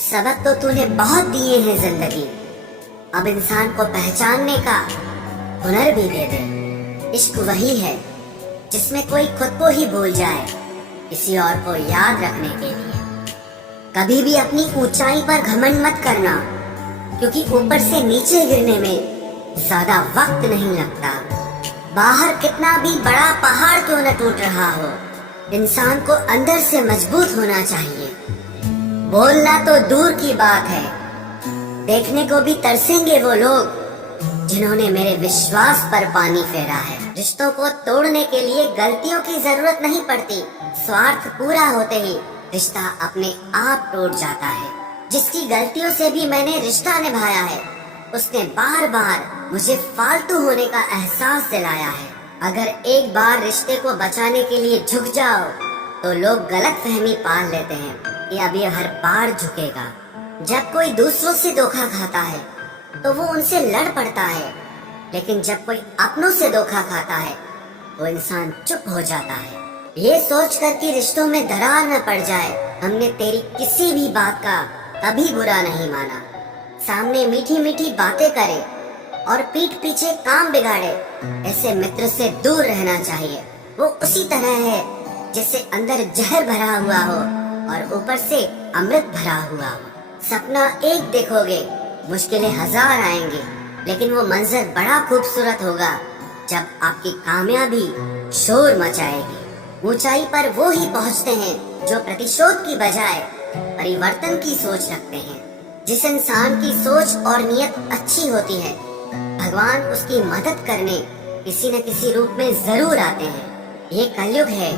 सबक तो तूने बहुत दिए हैं जिंदगी, अब इंसान को पहचानने का हुनर भी दे दे। इश्क वही है जिसमें कोई खुद को ही भूल जाए किसी और को याद रखने के लिए। कभी भी अपनी ऊंचाई पर घमंड मत करना, क्योंकि ऊपर से नीचे गिरने में ज्यादा वक्त नहीं लगता। बाहर कितना भी बड़ा पहाड़ क्यों न टूट रहा हो, इंसान को अंदर से मजबूत होना चाहिए। बोलना तो दूर की बात है, देखने को भी तरसेंगे वो लोग जिन्होंने मेरे विश्वास पर पानी फेरा है। रिश्तों को तोड़ने के लिए गलतियों की जरूरत नहीं पड़ती, स्वार्थ पूरा होते ही रिश्ता अपने आप टूट जाता है। जिसकी गलतियों से भी मैंने रिश्ता निभाया है, उसने बार बार मुझे फालतू होने का एहसास दिलाया है। अगर एक बार रिश्ते को बचाने के लिए झुक जाओ तो लोग गलत फहमी पाल लेते हैं कि अब ये हर बार झुकेगा। जब कोई दूसरों से धोखा खाता है तो वो उनसे लड़ पड़ता है, लेकिन जब कोई अपनों से धोखा खाता है वो इंसान चुप हो जाता है। ये सोचकर कि रिश्तों में दरार न पड़ जाए, हमने तेरी किसी भी बात का कभी बुरा नहीं माना। सामने मीठी मीठी बातें करे और पीठ पीछे काम बिगाड़े, ऐसे मित्र से दूर रहना चाहिए। वो उसी तरह है जैसे अंदर जहर भरा हुआ हो और ऊपर से अमृत भरा हुआ हो। सपना एक देखोगे, मुश्किलें हजार आएंगी, लेकिन वो मंजर बड़ा खूबसूरत होगा जब आपकी कामयाबी शोर मचाएगी। ऊंचाई पर वो ही पहुंचते हैं जो प्रतिशोध की बजाय परिवर्तन की सोच रखते हैं। जिस इंसान की सोच और नियत अच्छी होती है, भगवान उसकी मदद करने किसी न किसी रूप में जरूर आते हैं। ये कलयुग है,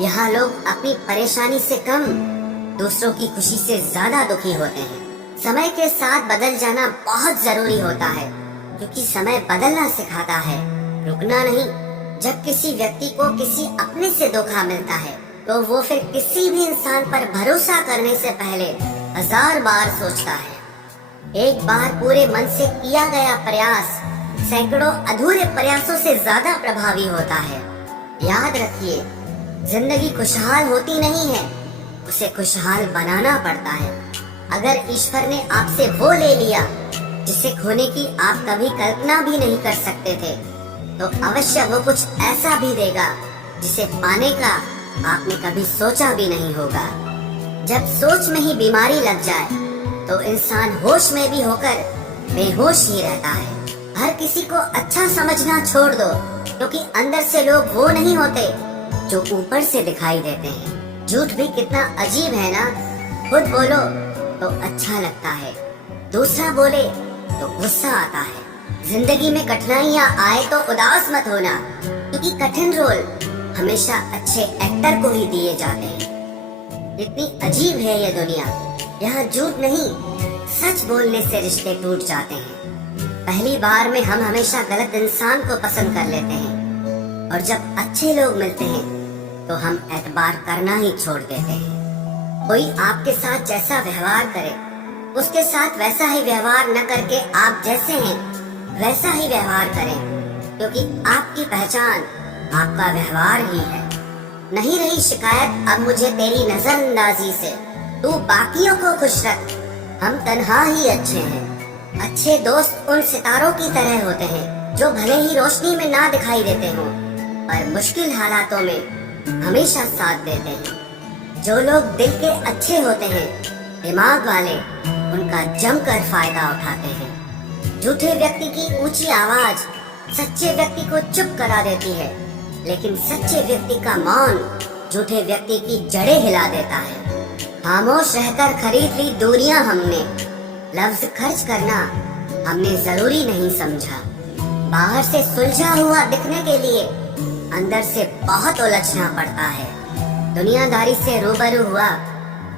यहाँ लोग अपनी परेशानी से कम दूसरों की खुशी से ज्यादा दुखी होते हैं। समय के साथ बदल जाना बहुत जरूरी होता है, क्योंकि समय बदलना सिखाता है, रुकना नहीं। जब किसी व्यक्ति को किसी अपने से धोखा मिलता है तो वो फिर किसी भी इंसान पर भरोसा करने से पहले हजार बार सोचता है। एक बार पूरे मन से किया गया प्रयास सैकड़ों अधूरे प्रयासों से ज्यादा प्रभावी होता है। याद रखिए, जिंदगी खुशहाल होती नहीं है, उसे खुशहाल बनाना पड़ता है। अगर ईश्वर ने आपसे वो ले लिया जिसे खोने की आप कभी कल्पना भी नहीं कर सकते थे, तो अवश्य वो कुछ ऐसा भी देगा जिसे पाने का आपने कभी सोचा भी नहीं होगा। जब सोच में ही बीमारी लग जाए तो इंसान होश में भी होकर बेहोश ही रहता है। हर किसी को अच्छा समझना छोड़ दो, क्योंकि अंदर से लोग वो नहीं होते जो ऊपर से दिखाई देते हैं। झूठ भी कितना अजीब है ना, खुद बोलो तो अच्छा लगता है, दूसरा बोले तो गुस्सा आता है। जिंदगी में कठिनाइयाँ आए तो उदास मत होना, क्योंकि कठिन रोल हमेशा अच्छे एक्टर को ही दिए जाते हैं। इतनी अजीब है ये दुनिया, यहाँ झूठ नहीं सच बोलने से रिश्ते टूट जाते हैं। पहली बार में हम हमेशा गलत इंसान को पसंद कर लेते हैं, और जब अच्छे लोग मिलते हैं तो हम एतबार करना ही छोड़ देते हैं। कोई आपके साथ जैसा व्यवहार करे, उसके साथ वैसा ही व्यवहार न करके आप जैसे हैं वैसा ही व्यवहार करें, क्योंकि आपकी पहचान आपका व्यवहार ही है। नहीं रही शिकायत अब मुझे तेरी नजरअंदाजी से, तू बाकियों को खुश रख, हम तन्हा ही अच्छे हैं। अच्छे दोस्त उन सितारों की तरह होते हैं जो भले ही रोशनी में ना दिखाई देते हों, पर मुश्किल हालातों में हमेशा साथ देते हैं। जो लोग दिल के अच्छे होते हैं, दिमाग वाले, उनका जमकर फायदा उठाते हैं। झूठे व्यक्ति की ऊंची आवाज सच्चे व्यक्ति को चुप करा देती है, लेकिन सच्चे व्यक्ति का मौन झूठे व्यक्ति की जड़ें हिला देता है। खामोश रहकर खरीद ली दूरियां हमने, लफ्ज खर्च करना हमने जरूरी नहीं समझा। बाहर से सुलझा हुआ दिखने के लिए अंदर से बहुत उलझना पड़ता है। दुनियादारी से रूबरू हुआ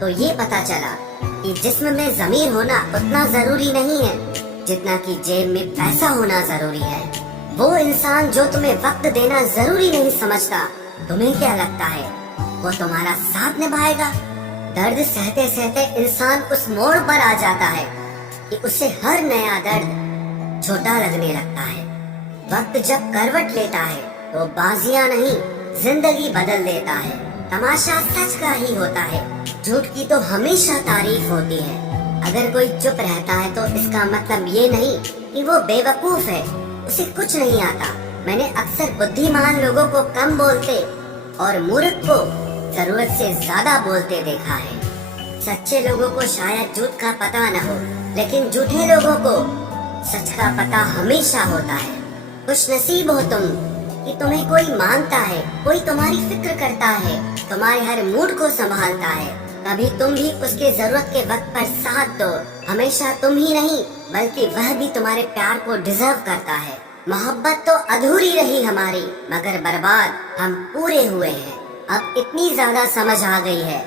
तो ये पता चला कि जिस्म में ज़मीर होना उतना जरूरी नहीं है जितना कि जेब में पैसा होना जरूरी है। वो इंसान जो तुम्हें वक्त देना जरूरी नहीं समझता, तुम्हें क्या लगता है वो तुम्हारा साथ निभाएगा? दर्द सहते सहते इंसान उस मोड़ पर आ जाता है कि उसे हर नया दर्द छोटा लगने लगता है। वक्त जब करवट लेता है तो बाजियां नहीं जिंदगी बदल देता है। तमाशा सच का ही होता है, झूठ की तो हमेशा तारीफ होती है। अगर कोई चुप रहता है तो इसका मतलब ये नहीं कि वो बेवकूफ है, उसे कुछ नहीं आता। मैंने अक्सर बुद्धिमान लोगों को कम बोलते और मूर्ख को जरूरत से ज्यादा बोलते देखा है। सच्चे लोगों को शायद झूठ का पता न हो, लेकिन झूठे लोगों को सच का पता हमेशा होता है। खुश नसीब हो तुम कि तुम्हें कोई मानता है, कोई तुम्हारी फिक्र करता है, तुम्हारे हर मूड को संभालता है। कभी तुम भी उसके जरूरत के वक्त पर साथ दो। हमेशा तुम ही नहीं बल्कि वह भी तुम्हारे प्यार को डिजर्व करता है। मोहब्बत तो अधूरी रही हमारी, मगर बर्बाद हम पूरे हुए हैं। अब इतनी ज्यादा समझ आ गई है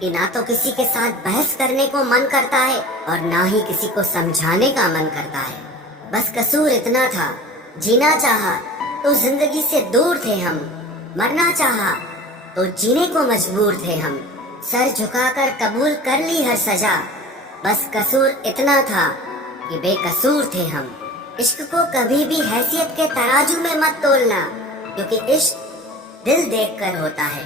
कि ना तो किसी के साथ बहस करने को मन करता है और ना ही किसी को समझाने का मन करता है। बस कसूर इतना था, जीना चाहा तो जिंदगी से दूर थे हम, मरना चाहा तो जीने को मजबूर थे हम। सर झुकाकर कबूल कर ली हर सजा, बस कसूर इतना था कि बेकसूर थे हम। इश्क को कभी भी हैसियत के तराजू में मत तोलना, क्योंकि इश्क दिल देखकर होता है।